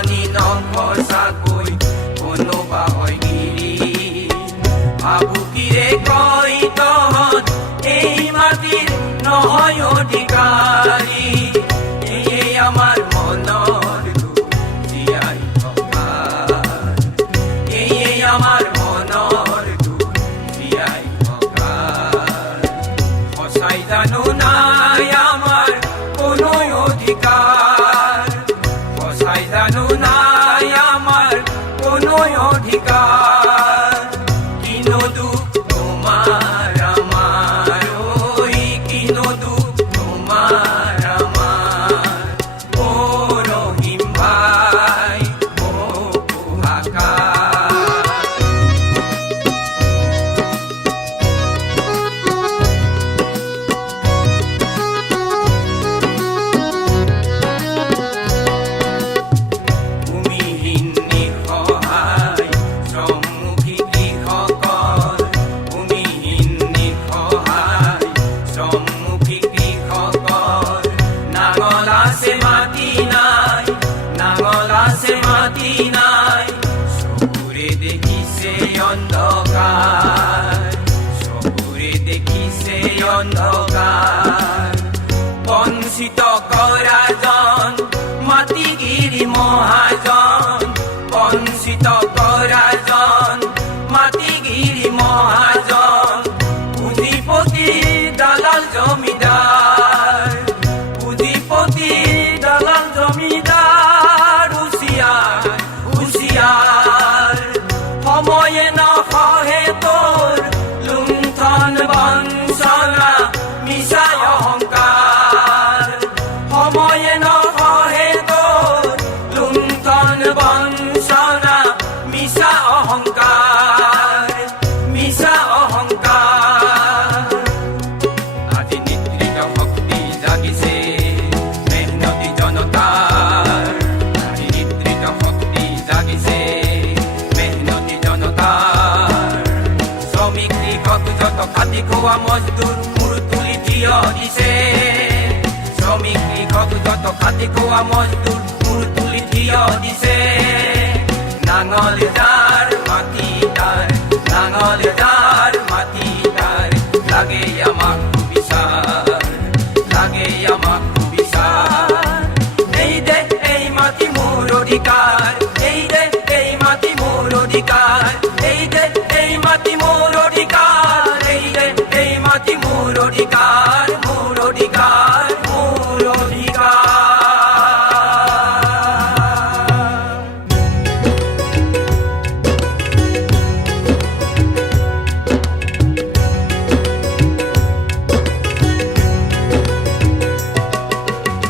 পানী নখচাকৈ কোনোবা হয় গিৰি ভাবুকিৰে কয় তহঁত এই মাটিৰ নহয় অধিকাৰী এই আমাৰ মনৰ জীয়াই থকা এই আমাৰ মনৰ জীয়াই থকা সঁচাই জানো নাই আমাৰ কোনো অধিকাৰ সঁচাই জানো নাই আমাৰ কোনো অধিকাৰ কিনো দুখ তোমাৰ আমাৰ ঐ কিনো দুখ তোমাৰ আমাৰ অ ৰহিম ভাই অ কুহাকাৰ ভূমিহীন নিসহায় শ্ৰমমুখী কৃষকৰ ভূমিহীন নিসহায় শ্ৰমমুখী কৃষকৰ নাঙল আছে মাটি নাই নাঙল আছে মাটি নাই চকুৰে দেখিছে অন্ধকাৰ চকুৰে দেখিছে অন্ধকাৰ বঞ্চিত কৰাজন মাটিগিৰি মহাজন বঞ্চিত কৰাজন মাটিগিৰি মহাজন পুঁজিপতি দালাল জমিদাৰ পুঁজিপতি দালাল জমিদাৰ হুঁচিয়াৰ হুঁচিয়াৰ সময়ে নসহে তোৰ লুণ্ঠন বঞ্চনা মিছা অহংকাৰ সময়ে নসহে তোৰ লুণ্ঠন বঞ্চনা মিছা অহংকাৰ মিছা অহংকাৰ আজি নিদ্ৰিত শক্তি জাগিছে মেহনতি জনতাৰ আজি নিদ্ৰিত শক্তি জাগিছে মেহনতি জনতাৰ শ্ৰমিক কৃষক যত খাটি খোৱা মজদুৰ মূৰ তুলি থিয় দিছে শ্ৰমিক কৃষক যত খাটি খোৱা মজদুৰ মূৰ তুলি থিয় দিছে নাঙল